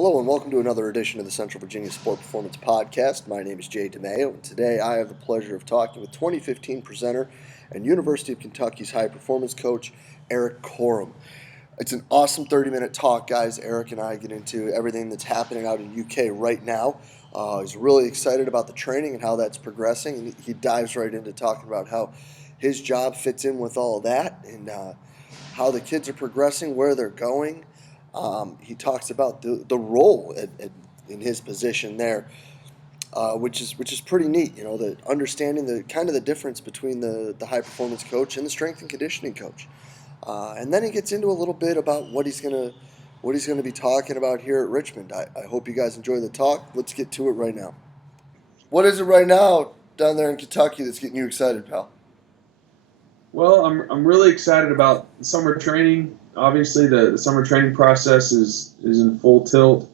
Hello and welcome to another edition of the Central Virginia Sport Performance Podcast. My name is Jay DeMayo, and today I have the pleasure of talking with 2015 presenter and University of Kentucky's high performance coach, Erik Korem. It's an awesome 30-minute talk, guys. Erik and I get into everything that's happening out in UK right now. He's really excited about the training and how that's progressing, and he dives right into talking about how his job fits in with all of that and how the kids are progressing, where they're going. He talks about the role in his position there, which is pretty neat. You know, the understanding the kind of the difference between the high performance coach and the strength and conditioning coach. And then he gets into a little bit about what he's gonna be talking about here at Richmond. I hope you guys enjoy the talk. Let's get to it right now. What is it right now down there in Kentucky that's getting you excited, pal? Well, I'm really excited about summer training. Obviously, the summer training process is in full tilt.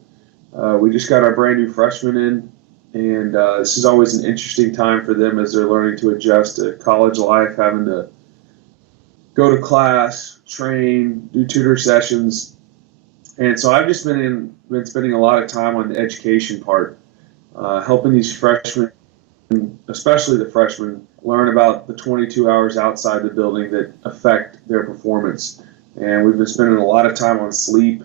We just got our brand new freshmen in, and this is always an interesting time for them as they're learning to adjust to college life, having to go to class, train, do tutor sessions, and so I've just been spending a lot of time on the education part, helping these freshmen, especially the freshmen, learn about the 22 hours outside the building that affect their performance. And we've been spending a lot of time on sleep,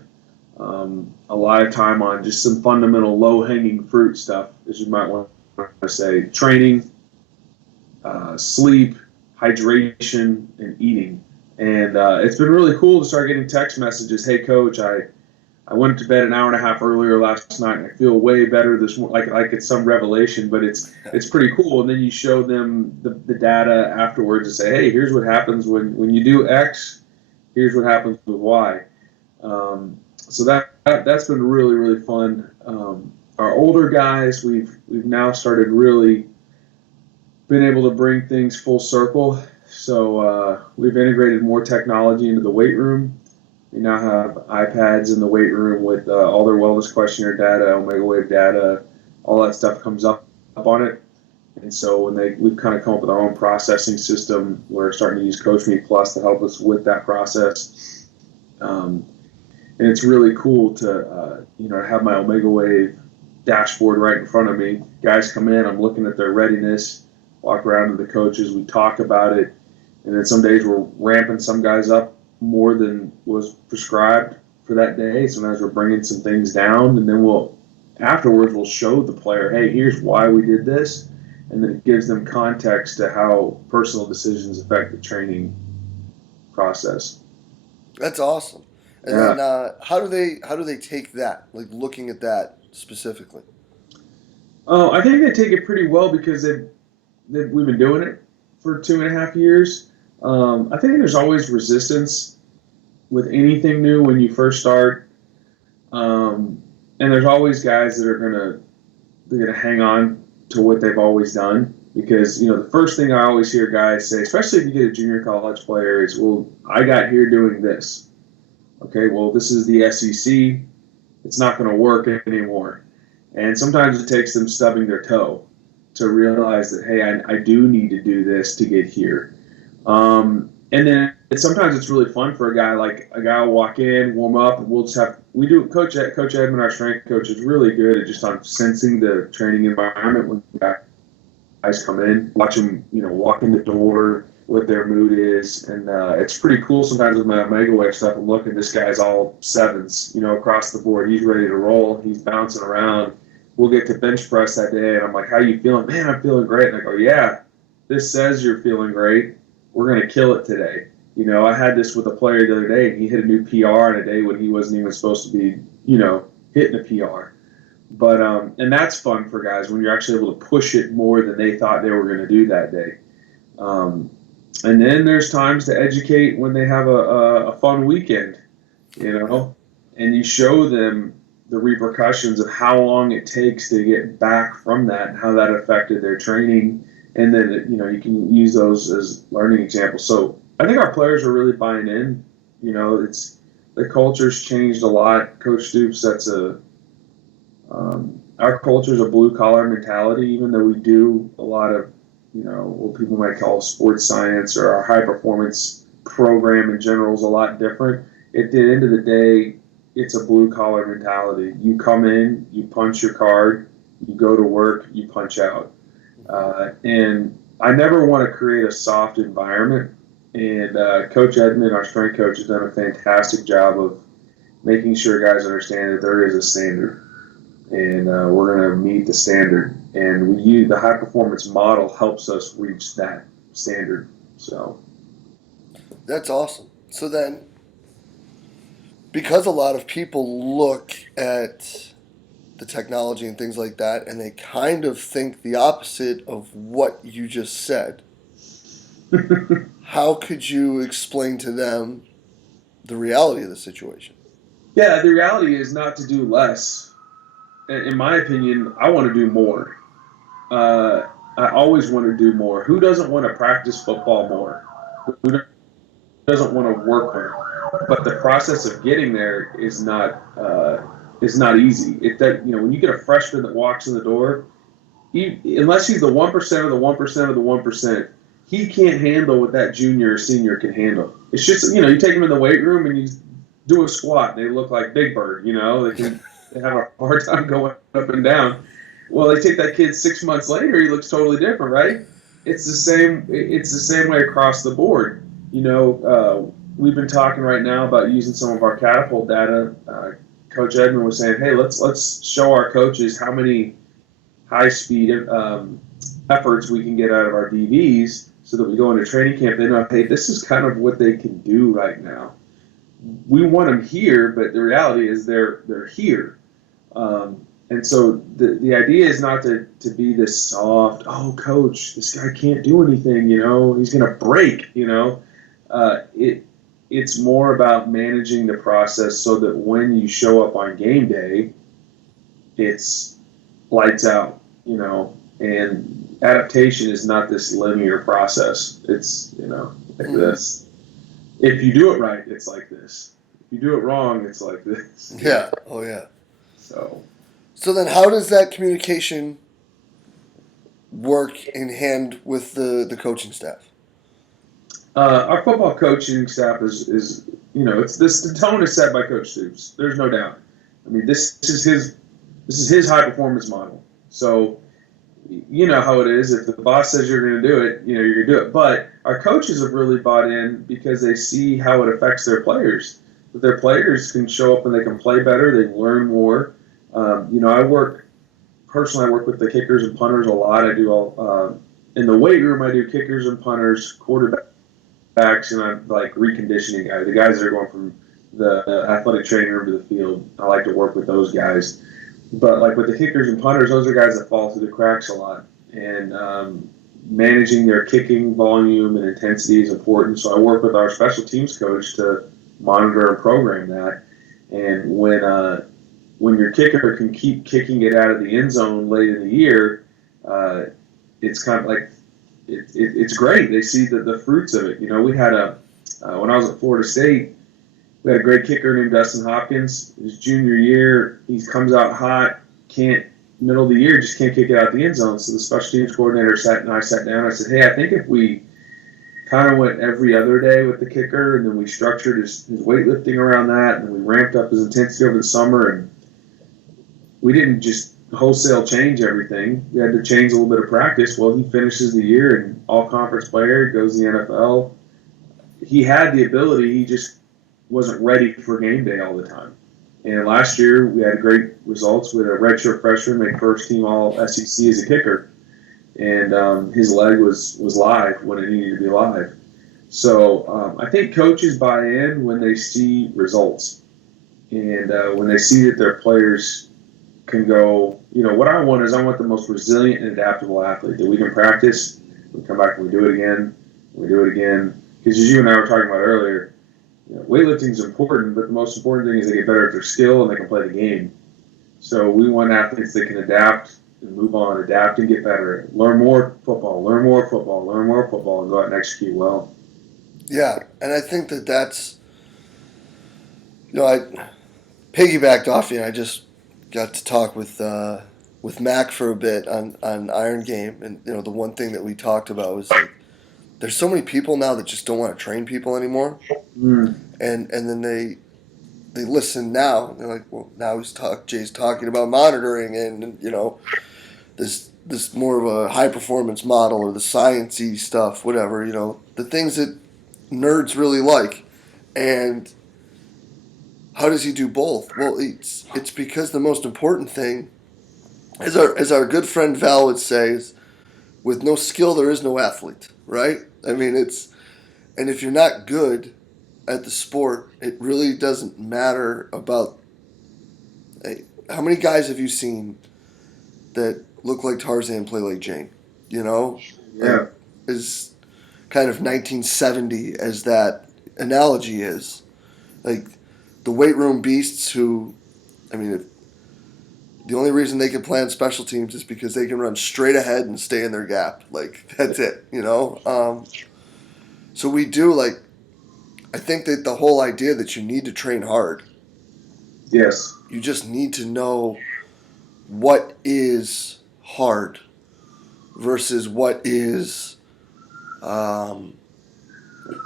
a lot of time on just some fundamental low-hanging fruit stuff, as you might want to say, training, sleep, hydration, and eating. And it's been really cool to start getting text messages. Hey, coach, I went to bed an hour and a half earlier last night, and I feel way better this morning. Like it's some revelation, but it's pretty cool. And then you show them the data afterwards and say, hey, here's what happens when you do X. Here's what happens with Y. So that's been really, really fun. Our older guys, we've now started really been able to bring things full circle. So we've integrated more technology into the weight room. We now have iPads in the weight room with all their wellness questionnaire data, omega wave data, all that stuff comes up on it. And so we've kind of come up with our own processing system. We're starting to use CoachMe Plus to help us with that process. And it's really cool to have my omega wave dashboard right in front of me. Guys come in, I'm looking at their readiness, walk around to the coaches, we talk about it, and then some days we're ramping some guys up more than was prescribed for that day. Sometimes we're bringing some things down, and then afterwards we'll show the player, hey, here's why we did this, and then it gives them context to how personal decisions affect the training process. That's awesome. And Yeah. then how do they take that? Like looking at that specifically. I think they take it pretty well because we've been doing it for 2.5 years. I think there's always resistance with anything new when you first start, and there's always guys that are gonna hang on to what they've always done, because the first thing I always hear guys say, especially if you get a junior college player, is, well, I got here doing this. Okay, well, this is the SEC. It's not going to work anymore. And sometimes it takes them stubbing their toe to realize that, hey, I do need to do this to get here. And then sometimes it's really fun for a guy will walk in, warm up, and Coach Edmund, our strength coach, is really good at just on sensing the training environment when guys come in, watch them, walk in the door, what their mood is, and it's pretty cool. Sometimes with my Omega Wave stuff, I'm looking, this guy's all sevens, across the board. He's ready to roll. He's bouncing around. We'll get to bench press that day, and I'm like, how you feeling? Man, I'm feeling great. And I go, yeah, this says you're feeling great. We're going to kill it today. I had this with a player the other day, and he hit a new PR on a day when he wasn't even supposed to be, hitting a PR. But and that's fun for guys when you're actually able to push it more than they thought they were going to do that day. And then there's times to educate when they have a fun weekend, and you show them the repercussions of how long it takes to get back from that and how that affected their training. And then, you can use those as learning examples. So I think our players are really buying in. The culture's changed a lot. Coach Stoops, our culture is a blue collar mentality, even though we do a lot of, what people might call sports science, or our high performance program in general is a lot different. At the end of the day, it's a blue collar mentality. You come in, you punch your card, you go to work, you punch out. And I never want to create a soft environment. And Coach Edmond, our strength coach, has done a fantastic job of making sure guys understand that there is a standard, and we're going to meet the standard. And we use the high performance model helps us reach that standard. So That's awesome. So then, because a lot of people look at the technology and things like that, and they kind of think the opposite of what you just said, how could you explain to them the reality of the situation? yeah, the reality is not to do less. In my opinion, I want to do more. Uh, I always want to do more. Who doesn't want to practice football more? Who doesn't want to work more? But the process of getting there is not easy. When you get a freshman that walks in the door, unless he's the 1% of the 1% of the 1%, he can't handle what that junior or senior can handle. It's just you take them in the weight room and you do a squat, and they look like Big Bird. They have a hard time going up and down. Well, they take that kid 6 months later, he looks totally different, right? It's the same. It's the same way across the board. We've been talking right now about using some of our catapult data. Coach Edmond was saying, "Hey, let's show our coaches how many high speed efforts we can get out of our DVs, so that we go into training camp. They know, hey, this is kind of what they can do right now. We want them here, but the reality is they're here." And so the idea is not to be this soft, oh, coach, this guy can't do anything, he's going to break, it's more about managing the process so that when you show up on game day, it's lights out, and adaptation is not this linear process. It's, like this. If you do it right, it's like this. If you do it wrong, it's like this. Yeah. Oh, yeah. So then, how does that communication work in hand with the coaching staff? our football coaching staff is it's this. The tone is set by Coach Stoops. There's no doubt. I mean, this is his high performance model. So you know how it is. If the boss says you're going to do it, you're going to do it. But our coaches have really bought in because they see how it affects their players. If their players can show up and they can play better, they learn more. I work with the kickers and punters a lot. I do all in the weight room. I do kickers and punters, quarterbacks, and I'm like reconditioning guys. The guys that are going from the athletic training room to the field. I like to work with those guys. But like with the kickers and punters, those are guys that fall through the cracks a lot. And managing their kicking volume and intensity is important. So I work with our special teams coach to monitor and program that. And when your kicker can keep kicking it out of the end zone late in the year, it's kind of like it's great. They see the fruits of it. We had when I was at Florida State, we had a great kicker named Dustin Hopkins. His junior year, he comes out hot, middle of the year, just can't kick it out the end zone. So the special teams coordinator sat down. I said, hey, I think if we kind of went every other day with the kicker, and then we structured his weightlifting around that, and we ramped up his intensity over the summer, and we didn't just wholesale change everything. We had to change a little bit of practice. Well, he finishes the year and all-conference player, goes to the NFL. He had the ability, he just wasn't ready for game day all the time. And last year, we had great results with a redshirt freshman make first team all SEC as a kicker. And his leg was live when it needed to be live. So I think coaches buy in when they see results. And when they see that their players can go, what I want the most resilient and adaptable athlete that we can practice, we come back and we do it again, Because as you and I were talking about earlier, weightlifting is important, but the most important thing is they get better at their skill and they can play the game. So we want athletes that can adapt and move on, adapt and get better, learn more football, and go out and execute well. Yeah, and I think that's, I piggybacked off you. I just got to talk with Mac for a bit on Iron Game, and the one thing that we talked about was like, there's so many people now that just don't want to train people anymore, and then they listen now. And they're like, well, now Jay's talking about monitoring and this more of a high performance model or the sciencey stuff, whatever. The things that nerds really like, and how does he do both? Well, it's because the most important thing, as our good friend Val would say, is with no skill there is no athlete, right? I mean, and if you're not good at the sport, it really doesn't matter about. How many guys have you seen that look like Tarzan play like Jane? Yeah. Like as kind of 1970 as that analogy is, like the weight room beasts who, I mean, the only reason they can play on special teams is because they can run straight ahead and stay in their gap. Like that's it. So we do like. I think that the whole idea that you need to train hard, Yes. you just need to know what is hard versus what is, um,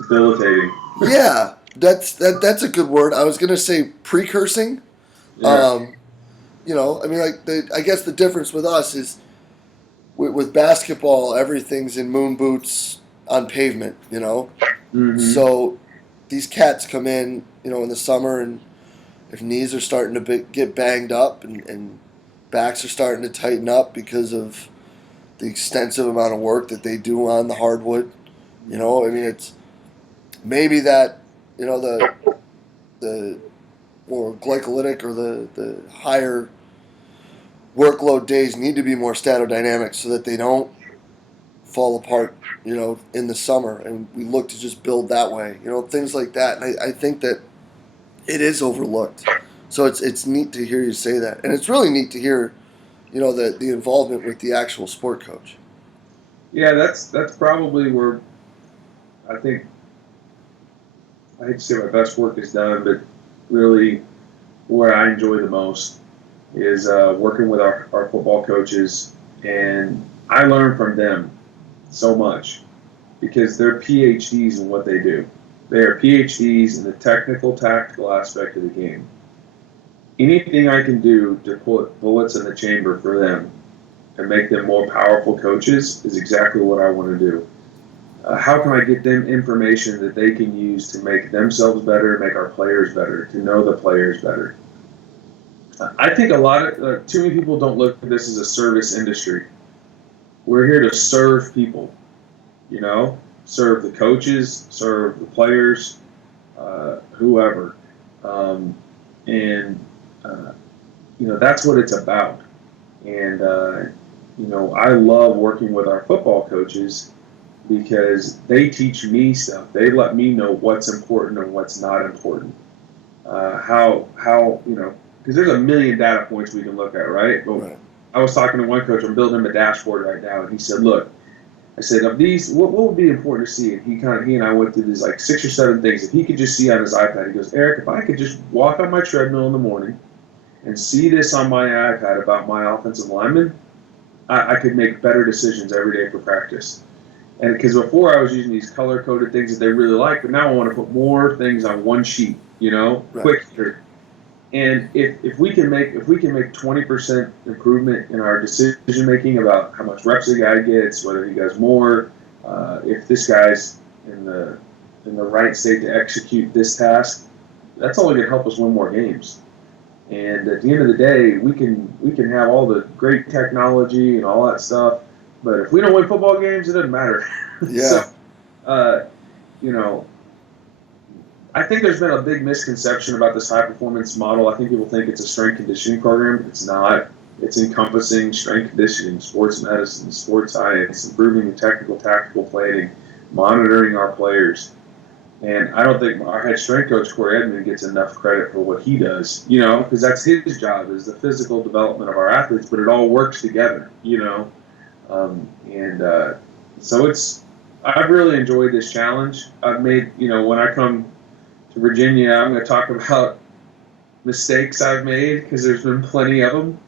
Debilitating. yeah, that's a good word. I was gonna say precursing. Yeah. Um, I mean, like I guess the difference with us is with basketball, everything's in moon boots on pavement. Mm-hmm. So these cats come in the summer, and if knees are starting to get banged up and backs are starting to tighten up because of the extensive amount of work that they do on the hardwood. I mean, it's maybe that the more glycolytic or the higher workload days need to be more statodynamic so that they don't fall apart, in the summer. And we look to just build that way, things like that. And I think that it is overlooked. So it's neat to hear you say that. And it's really neat to hear, the involvement with the actual sport coach. Yeah, that's probably where I think I hate to say my best work is done, but really where I enjoy the most is working with our football coaches, and I learn from them so much because they're PhDs in what they do. They are PhDs in the technical, tactical aspect of the game. Anything I can do to put bullets in the chamber for them and make them more powerful coaches is exactly what I want to do. How can I get them information that they can use to make themselves better, make our players better, to know the players better? I think too many people don't look at this as a service industry. We're here to serve people, serve the coaches, serve the players, whoever. And that's what it's about. And, I love working with our football coaches because they teach me stuff. They let me know what's important and what's not important. Because there's a million data points we can look at, right? But Right. I was talking to one coach. I'm building him a dashboard right now, and he said, "Look," I said, "of these, what would be important to see?" And he and I went through these like 6 or 7 things. If he could just see on his iPad, he goes, "Eric, if I could just walk on my treadmill in the morning and see this on my iPad about my offensive lineman, I could make better decisions every day for practice." And because before I was using these color coded things that they really like, but now I want to put more things on one sheet, Right. quicker. And if we can make 20% improvement in our decision making about how much reps a guy gets, whether he does more, if this guy's in the right state to execute this task, that's only going to help us win more games. And at the end of the day, we can have all the great technology and all that stuff, but if we don't win football games, it doesn't matter. Yeah. So, you know, I think there's been a big misconception about this high performance model. I think people think it's a strength conditioning program. It's not. It's encompassing strength conditioning, sports medicine, sports science, improving the technical, tactical planning, monitoring our players. And I don't think our head strength coach, Korem, gets enough credit for what he does, because that's his job, is the physical development of our athletes, but it all works together, So I've really enjoyed this challenge. I've made, when I come to Virginia, I'm going to talk about mistakes I've made because there's been plenty of them.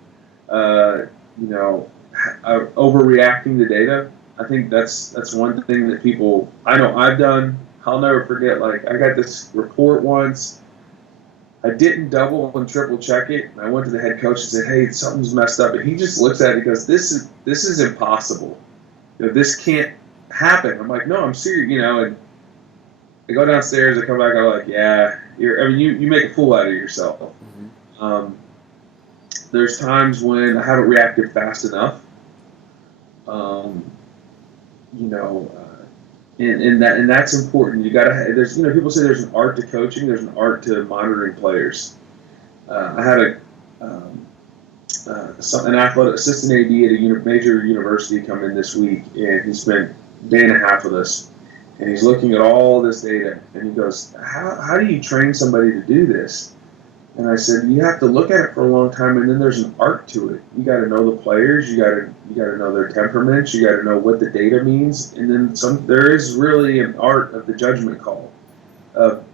Overreacting to data. I think that's one thing that I know I've done. I'll never forget. Like I got this report once. I didn't double and triple check it. And I went to the head coach and said, "Hey, something's messed up." And he just looks at it and goes, "This is impossible. This can't happen." I'm like, "No, I'm serious." And I go downstairs. I come back. I'm like, "Yeah, you make a fool out of yourself." Mm-hmm. There's times when I haven't reacted fast enough. Um, you know, and that's important. You gotta. There's people say there's an art to coaching. There's an art to monitoring players. I had an athletic assistant AD at a major university come in this week, and he spent a day and a half with us, and he's looking at all this data, and he goes, "How do you train somebody to do this?" And I said, "You have to look at it for a long time, and then there's an art to it. You got to know the players. You got to know their temperaments. You got to know what the data means, and then there is really an art of the judgment call.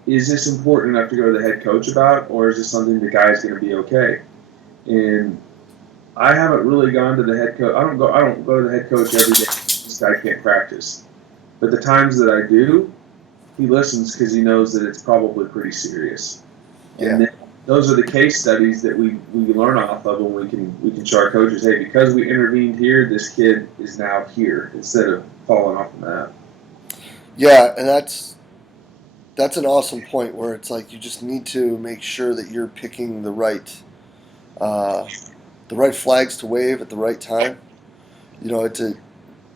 Is this important enough to go to the head coach about, or is this something the guy's going to be okay?" And I haven't really gone to the head coach. I don't go to the head coach every day. This guy can't practice. But the times that I do, he listens because he knows that it's probably pretty serious. Yeah. And then those are the case studies that we learn off of, and we can show our coaches, hey, because we intervened here, this kid is now here instead of falling off the map. Yeah, and that's an awesome point where it's like you just need to make sure that you're picking the right flags to wave at the right time.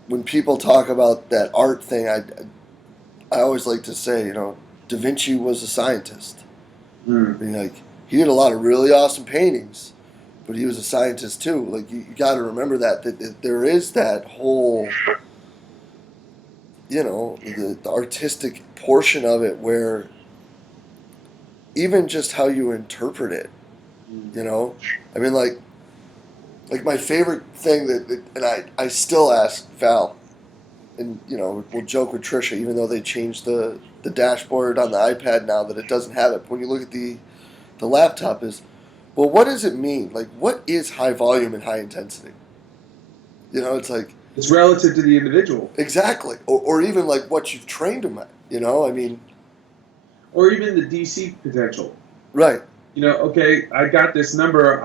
When people talk about that art thing, I always like to say, Da Vinci was a scientist. I mean, like, he did a lot of really awesome paintings, but he was a scientist too. Like, you got to remember that there is that whole, the artistic portion of it where even just how you interpret it, I mean, like my favorite thing and I still ask Val, and we'll joke with Trisha, even though they changed the dashboard on the iPad now that it doesn't have it. But when you look at the laptop, is, well, what does it mean? Like, what is high volume and high intensity? It's like, it's relative to the individual. Exactly, or even like what you've trained them at. I mean, or even the DC potential. Right. Okay, I got this number.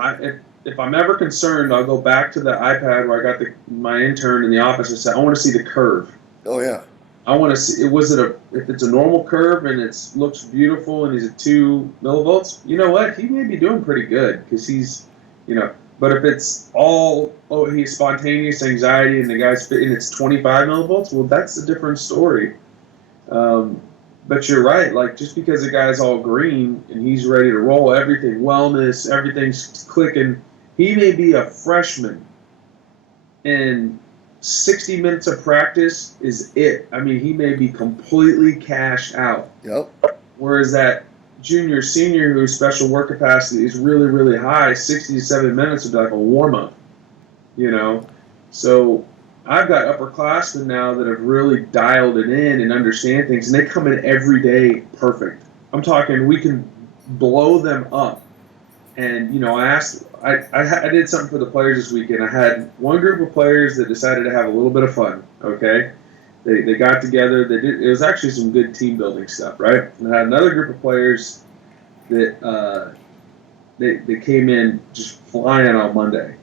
If I'm ever concerned, I'll go back to the iPad where I got my intern in the office and say, I want to see the curve. Oh yeah. I want to see. If it's a normal curve and it looks beautiful and he's at 2 millivolts, you know what? He may be doing pretty good because he's, But if it's he's spontaneous anxiety and the guy's and it's 25 millivolts, well, that's a different story. But you're right. Like, just because the guy's all green and he's ready to roll, everything wellness, everything's clicking. He may be a freshman, and 60 minutes of practice is it. I mean, he may be completely cashed out. Yep. Whereas that junior, senior whose special work capacity is really, really high, 60 to 70 minutes would be like a warm-up, So I've got upperclassmen now that have really dialed it in and understand things, and they come in every day perfect. I'm talking we can blow them up. And, I did something for the players this weekend. I had one group of players that decided to have a little bit of fun, okay? They got together. It was actually some good team building stuff, right? And I had another group of players that they came in just flying on Monday.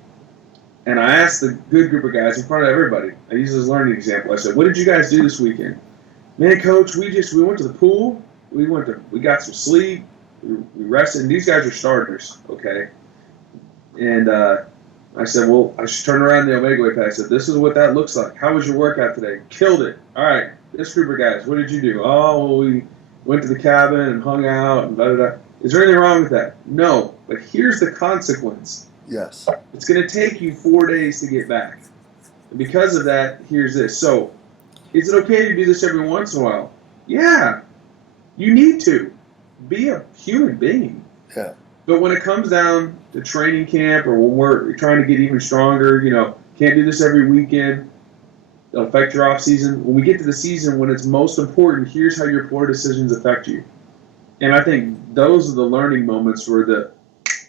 And I asked the good group of guys in front of everybody. I used this learning example. I said, "What did you guys do this weekend?" "Man, coach, we went to the pool. We got some sleep. We rested." And these guys are starters, okay? And I said, "Well," I should turn around the Omega Way pad. I said, "This is what that looks like. How was your workout today?" "Killed it." "All right, this group of guys, what did you do?" "Oh, well, we went to the cabin and hung out and da-da-da." "Is there anything wrong with that?" "No, but here's the consequence." Yes. It's going to take you 4 days to get back. And because of that, here's this. So, is it okay to do this every once in a while? Yeah. You need to. Be a human being. Yeah. But when it comes down to training camp or when we're trying to get even stronger, can't do this every weekend. It'll affect your off season. When we get to the season, when it's most important, here's how your poor decisions affect you. And I think those are the learning moments where the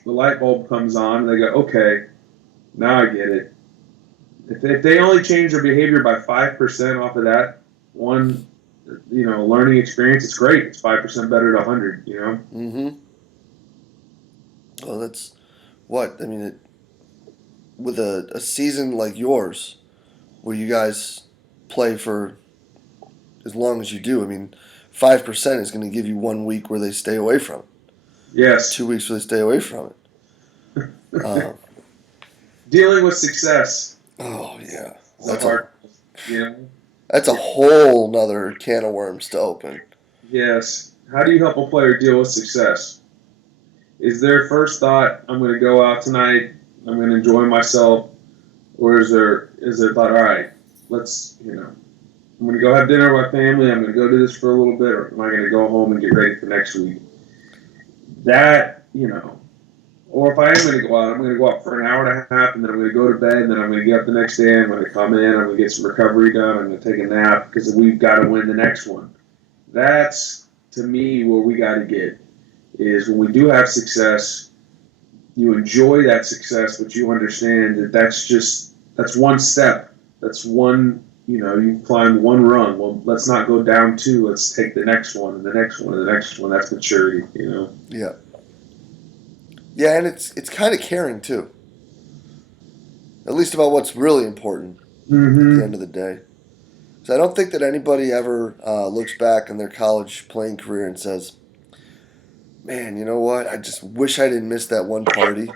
light bulb comes on and they go, okay, now I get it. If they only change their behavior by 5% off of that one, learning experience, it's great. It's 5% better to 100, Mm-hmm. Well, that's what I mean. With a season like yours, where you guys play for as long as you do, I mean, 5% is going to give you 1 week where they stay away from it, Yes. 2 weeks where they stay away from it. Uh, Dealing with success. oh yeah, It's the that's a hard, you know. that's a whole nother can of worms to open. Yes. How do you help a player deal with success? Is their first thought, I'm going to go out tonight, I'm going to enjoy myself, or is their thought, all right, I'm going to go have dinner with my family, I'm going to go do this for a little bit, or am I going to go home and get ready for next week? That, or if I am going to go out, I'm going to go out for an hour and a half, and then I'm going to go to bed, and then I'm going to get up the next day, I'm going to come in, I'm going to get some recovery done, I'm going to take a nap because we've got to win the next one. That's, to me, where we got to get is when we do have success, you enjoy that success, but you understand that that's one step. That's one, you climbed one rung. Well, let's not go down two. Let's take the next one and the next one and the next one. That's maturity. Yeah, yeah, and it's kind of caring too. At least about what's really important at the end Mm-hmm. of the day. So I don't think that anybody ever looks back on their college playing career and says, "Man, you know what? I just wish I didn't miss that one party."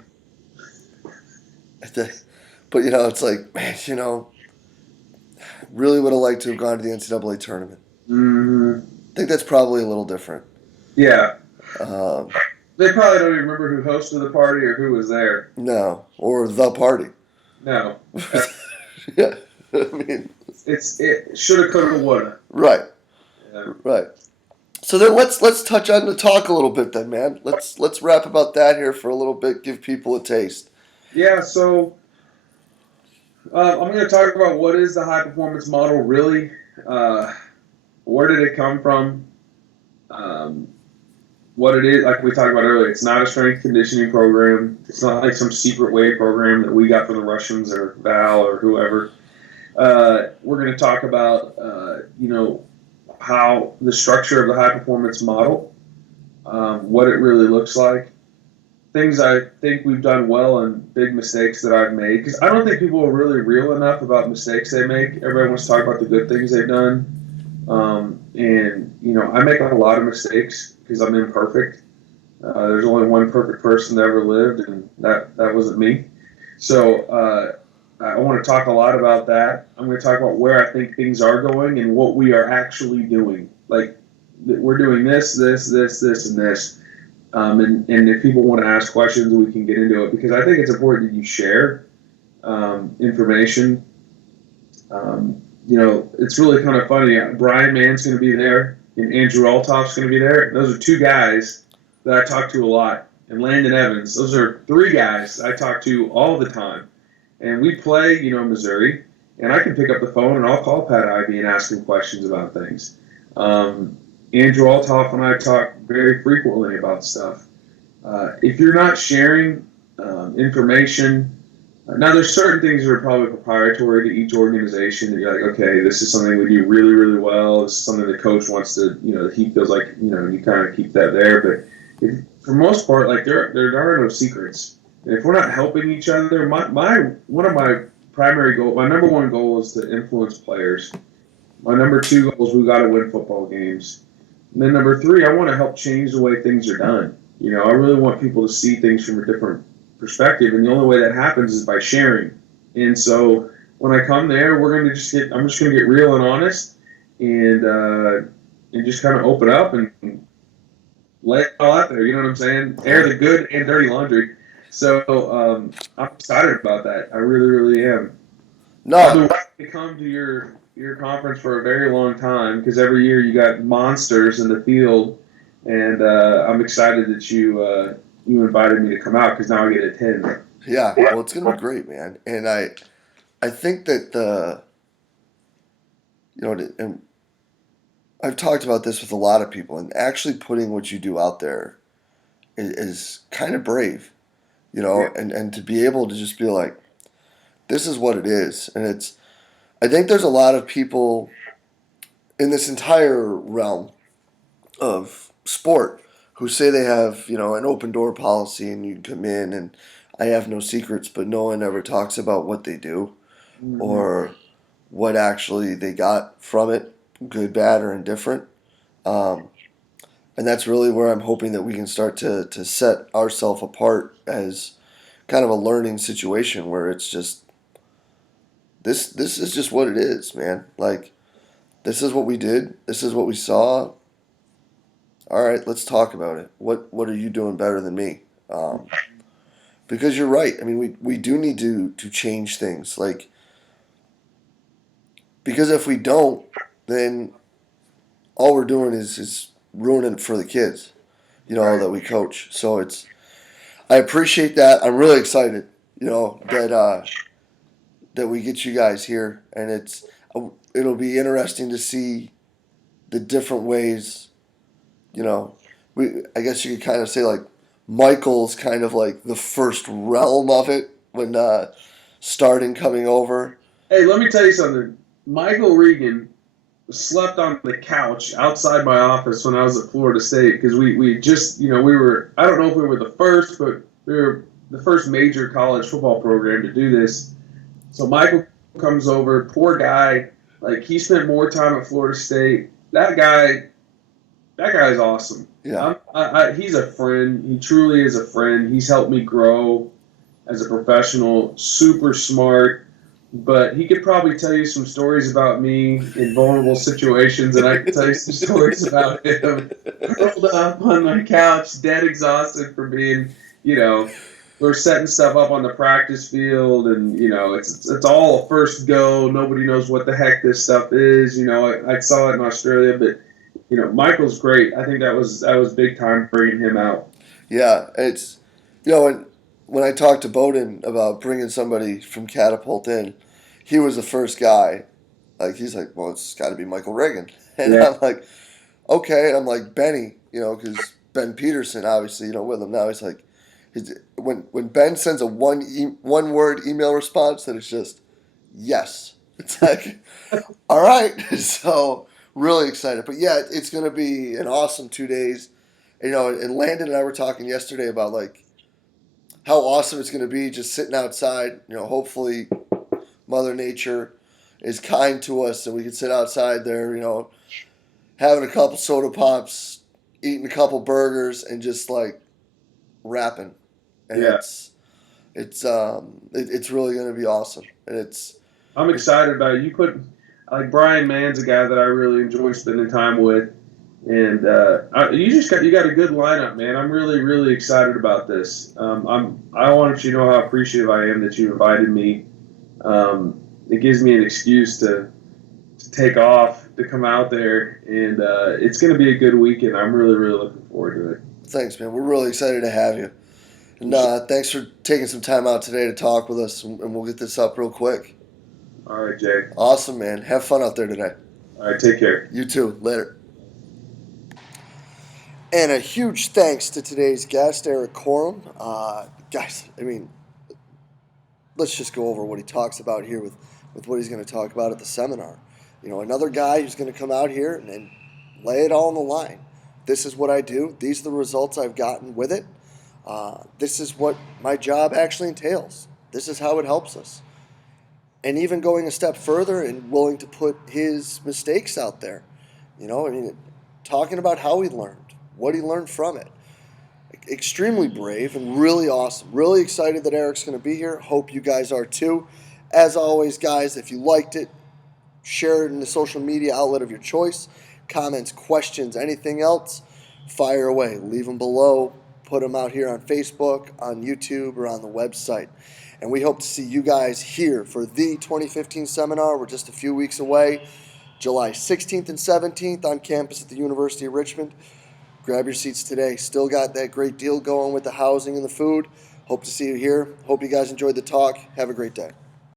But it's like, man, really would have liked to have gone to the NCAA tournament. Mm-hmm. I think that's probably a little different. Yeah. Um, They probably don't even remember who hosted the party or who was there. no, or the party. No. Yeah, I mean, It shoulda, coulda, woulda. right, Yeah. right. So then let's touch on the talk a little bit then, man. Let's rap about that here for a little bit. Give people a taste. Yeah. So I'm going to talk about what is the high performance model really. Uh, where did it come from? Um, what it is, like we talked about earlier, it's not a strength conditioning program. It's not like some secret way program that we got from the Russians or Val or whoever. We're going to talk about, how the structure of the high performance model, what it really looks like, things I think we've done well, and big mistakes that I've made. Because I don't think people are really real enough about mistakes they make. Everybody wants to talk about the good things they've done. I make a lot of mistakes because I'm imperfect. There's only one perfect person that ever lived, and that wasn't me. So I want to talk a lot about that. I'm going to talk about where I think things are going and what we are actually doing. Like, we're doing this, this, this, this, and this. And if people want to ask questions, we can get into it because I think it's important that you share information. It's really kind of funny. Brian Mann's going to be there, and Andrew Altoff's going to be there. Those are two guys that I talk to a lot. And Landon Evans. Those are three guys I talk to all the time. And we play, Missouri, and I can pick up the phone and I'll call Pat Ivy and ask him questions about things. Andrew Altoff and I talk very frequently about stuff. If you're not sharing information, now there's certain things that are probably proprietary to each organization that you're like, okay, this is something we do really, really well. This is something the coach wants to, he feels like, you kind of keep that there. But for most part, like there are no secrets. And if we're not helping each other, one of my primary goals, my number one goal is to influence players. My number two goal is we got to win football games. And then number three, I want to help change the way things are done. I really want people to see things from a different perspective, and the only way that happens is by sharing. And so when I come there, I'm just going to get real and honest, and just kind of open up and lay it all out there. You know what I'm saying? Air the good and dirty laundry. So I'm excited about that. I really, really am. I've been No, wanting to come to your conference for a very long time because every year you got monsters in the field, and I'm excited that you invited me to come out because now I get to attend. yeah. Well, it's gonna be great, man. And I think that and I've talked about this with a lot of people, and actually putting what you do out there is kind of brave, Yeah. and to be able to just be like, this is what it is, and it's. I think there's a lot of people in this entire realm of sport who say they have, an open door policy and you can come in and I have no secrets, but no one ever talks about what they do Hmm. or what actually they got from it, good, bad, or indifferent. Um, and that's really where I'm hoping that we can start to set ourselves apart as kind of a learning situation where it's just this is just what it is, man. Like this is what we did, this is what we saw. All right, let's talk about it. What are you doing better than me? Um, because you're right. I mean, we do need to change things. Like because if we don't, then all we're doing is ruining it for the kids, Right. that we coach. So I appreciate that. I'm really excited, that we get you guys here, and it'll be interesting to see the different ways. You know, I guess you could kind of say like Michael's kind of like the first realm of it when starting coming over. Hey, let me tell you something. Michael Regan slept on the couch outside my office when I was at Florida State because we just, we were, I don't know if we were the first, but we were the first major college football program to do this. So Michael comes over, poor guy. Like, he spent more time at Florida State. That guy is awesome. Yeah, He's a friend. He truly is a friend. He's helped me grow as a professional, super smart, but he could probably tell you some stories about me in vulnerable situations, and I could tell you some stories about him curled up on my couch, dead exhausted from being, you know, we're setting stuff up on the practice field, and it's all a first go. Nobody knows what the heck this stuff is. I saw it in Australia, but Michael's great. I think that was big time bringing him out. yeah. It's when I talked to Bowden about bringing somebody from Catapult in, he was the first guy. Like he's like, well, it's got to be Michael Reagan, and Yeah, I'm like, okay, and I'm like Benny, because Ben Peterson, obviously, with him now. He's like, when Ben sends a one word email response, that it's just yes. It's like, all right, so really excited. But yeah, it's gonna be an awesome 2 days. And Landon and I were talking yesterday about like how awesome it's gonna be just sitting outside. Hopefully Mother Nature is kind to us and we can sit outside there. Having a couple soda pops, eating a couple burgers, and just like rapping, and yeah. it's really gonna be awesome, and I'm it's excited about it. You put like Brian Mann's a guy that I really enjoy spending time with, and you got a good lineup, man. I'm really really excited about this. I want you to know how appreciative I am that you invited me. It gives me an excuse to take off to come out there, and it's going to be a good weekend. I'm really really looking forward to it. thanks, man. We're really excited to have you, and thanks for taking some time out today to talk with us, and we'll get this up real quick. All right, Jay. Awesome, man. Have fun out there today. All right, take care. You too. Later. And a huge thanks to today's guest, Erik Korem. Guys, I mean, let's just go over what he talks about here with what he's going to talk about at the seminar. Another guy who's going to come out here and lay it all on the line. This is what I do. These are the results I've gotten with it. This is what my job actually entails. This is how it helps us. And even going a step further and willing to put his mistakes out there. Talking about how he learned, what he learned from it. Extremely brave and really awesome. Really excited that Erik's going to be here. Hope you guys are too. As always, guys, if you liked it, share it in the social media outlet of your choice. Comments, questions, anything else, fire away. Leave them below. Put them out here on Facebook, on YouTube, or on the website. And we hope to see you guys here for the 2015 seminar. We're just a few weeks away. July 16th and 17th on campus at the University of Richmond. Grab your seats today. Still got that great deal going with the housing and the food. Hope to see you here. Hope you guys enjoyed the talk. Have a great day.